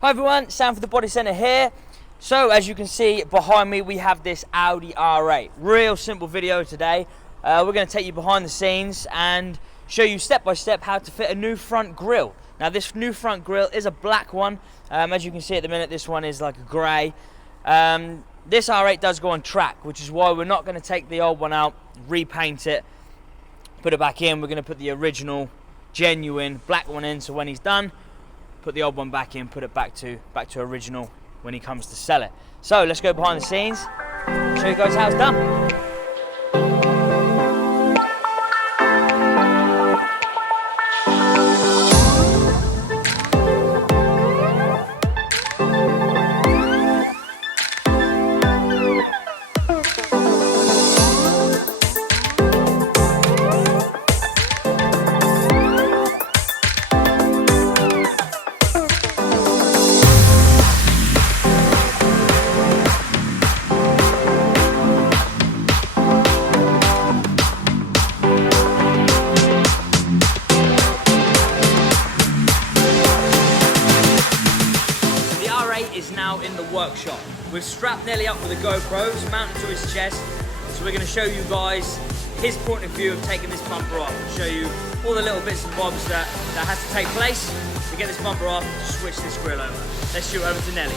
Hi everyone, Sam for the Bodycentre here. So as you can see behind me, we have this Audi R8. Real simple video today. We're going to take you behind the scenes and show you step by step how to fit a new front grille. Now this new front grille is a black one. As you can see at the minute, this one is like a grey. This R8 does go on track, which is why we're not going to take the old one out, repaint it, put it back in. We're going to put the original, genuine black one in, so when he's done, put the old one back in, put it back to original when he comes to sell it. So let's go behind the scenes, show you guys how it's done. Is now in the workshop. We've strapped Nelly up with the GoPros, mounted to his chest, so we're going to show you guys his point of view of taking this bumper off. We'll show you all the little bits and bobs that has to take place to get this bumper off, to switch this grill over. Let's shoot over to Nelly.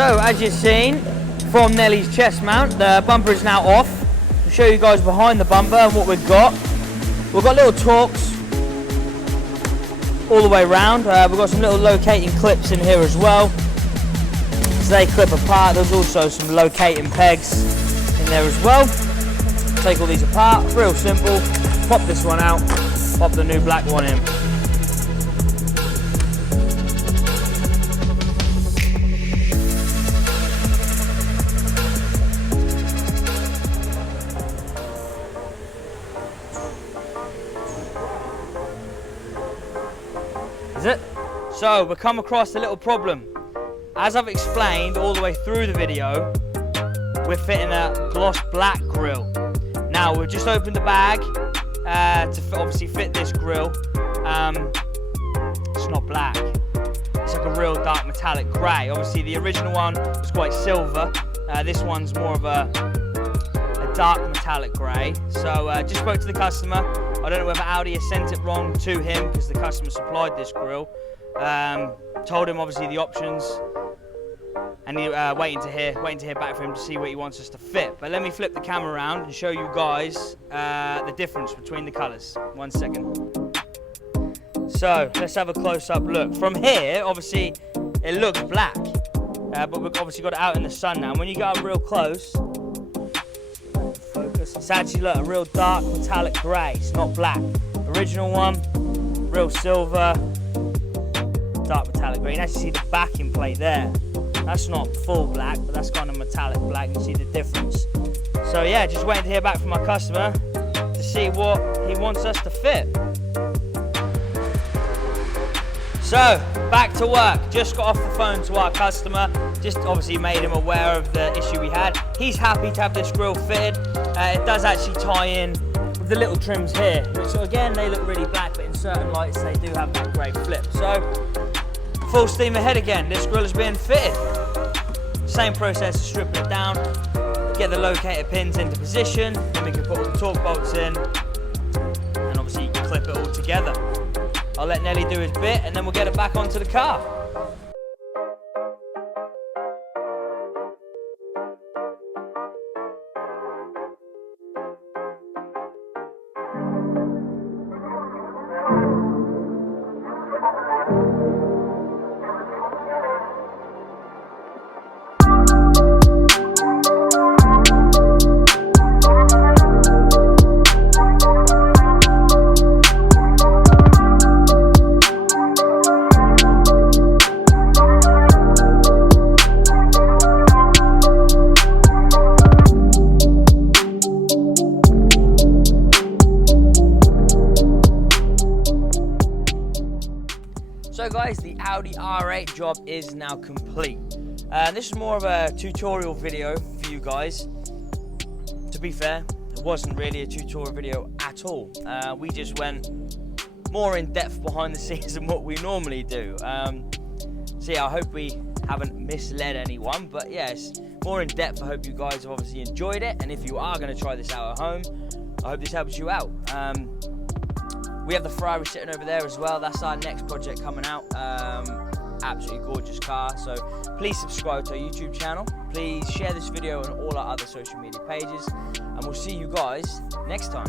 So as you've seen from Nellie's chest mount, the bumper is now off. I'll show you guys behind the bumper and what we've got. We've got little torques all the way around. We've got some little locating clips in here as well. So they clip apart. There's also some locating pegs in there as well. Take all these apart, real simple. Pop this one out, pop the new black one in. Is it? So we come across a little problem. As I've explained all the way through the video, we're fitting a gloss black grille. Now we've just opened the bag to obviously fit this grille. It's not black. It's like a real dark metallic grey. Obviously the original one was quite silver. This one's more of a dark metallic grey. So just spoke to the customer. I don't know whether Audi has sent it wrong to him because the customer supplied this grille. Told him obviously the options, and he waiting to hear back from him to see what he wants us to fit. But let me flip the camera around and show you guys the difference between the colours. 1 second. So let's have a close-up look. From here, obviously it looks black, but we've obviously got it out in the sun now. And when you get up real close, focus. It's actually a real dark metallic grey. It's not black. Original one, real silver, dark metallic grey. You can actually see the backing plate there. That's not full black, but that's kind of metallic black. You can see the difference. So yeah, just waiting to hear back from our customer to see what he wants us to fit. So, back to work. Just got off the phone to our customer. Just obviously made him aware of the issue we had. He's happy to have this grille fitted. It does actually tie in with the little trims here, which again, they look really black, but in certain lights, they do have that grey flip. So, full steam ahead again. This grille is being fitted. Same process of stripping it down, get the locator pins into position, then we can put all the torque bolts in, and obviously you can clip it all together. I'll let Nelly do his bit, and then we'll get it back onto the car. So guys, the Audi R8 job is now complete. This is more of a tutorial video for you guys. To be fair, it wasn't really a tutorial video at all. We just went more in depth behind the scenes than what we normally do. So yeah, I hope we haven't misled anyone, but yes, more in depth. I hope you guys have obviously enjoyed it, and if you are going to try this out at home, I hope this helps you out. We have the Ferrari sitting over there as well. That's our next project coming out. Absolutely gorgeous car. So please subscribe to our YouTube channel. Please share this video on all our other social media pages. And we'll see you guys next time.